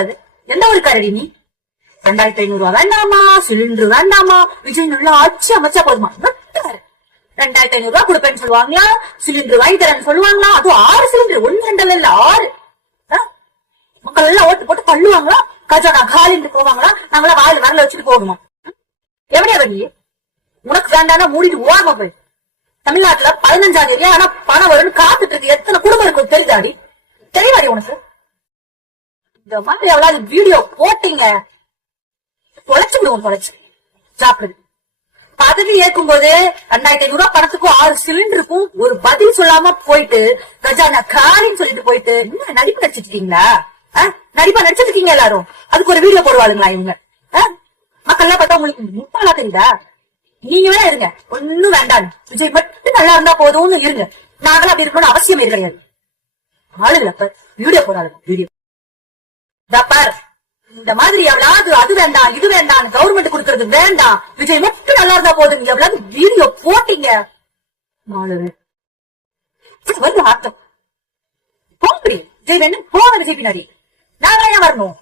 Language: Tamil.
அது எந்த ஒரு கரடி நீ? 2500 வேண்டாமா, சிலிண்டர் வேண்டாமா, விஜய் நல்லா ஆட்சி அமைச்சா போதுமா? 2500 கொடுப்பேன்னு சொல்லுவாங்களா, சிலிண்டர் வாங்கி தரேன்னு சொல்லுவாங்களா? அதுவும் 6 சிலிண்டர், 1 2 இல்ல 6. மக்கள் எல்லாம் ஓட்டு போட்டு தள்ளுவாங்களா? கஜானா காலிட்டு போவாங்களா? நாங்களா வாயில வரல வச்சுட்டு போகணும். எவனே வழி? உனக்கு வேண்டானா மூடிட்டு ஓரமா போய். தமிழ்நாட்டுல 15ஆம் தேதி ஆனா பணம் வரும்னு காத்துட்டு இருக்கு எத்தனை குடும்பம் இருக்கும் தெரியுதாடி? தெரியவாடி உனக்கு? இந்த மாதிரி எவ்வளவு வீடியோ போட்டீங்க தொலைச்சு விடுவோம், தொலைச்சு சாப்பிடுது. பதவி ஏற்கும் போது 2500 பணத்துக்கும் 6 சிலிண்டருக்கும் ஒரு பதில் சொல்லாம போயிட்டு கஜானா காலின்னு சொல்லிட்டு போயிட்டு என்ன நடிப்பு நடிச்சிட்டு இருக்கீங்களா? நடிப்பா நடிச்சிட்டு இருக்கீங்க எல்லாரும். அதுக்கு ஒரு வீடியோ போடுவாளுங்களா இவங்க? மக்கள் எல்லாம் பார்த்தா உங்களுக்கு முட்டாளா தெரியுதா? நீங்க வேணா இருங்க, ஒண்ணும் வேண்டாம், விஜய் மட்டும் நல்லா இருந்தா போதும்னு இருங்க. நாங்களும் அப்படி இருக்கணும்னு அவசியம் கிடையாது. ஆளுங்க அப்ப வீடியோ போடாளுங்க, வீடியோ பார். இந்த மாதிரி எவ்வளவு அது வேண்டாம் இது வேண்டாம் கவர்மெண்ட் கொடுக்கறது வேண்டாம், விஜய் மட்டும் நல்லா இருந்தா போதும் எவ்வளவு வீடியோ போட்டீங்க. வருது ஆட்டம் போங்க, விஜய் வேணும் போங்க, விஜய் பின்னாடி நாங்களே வரணும்.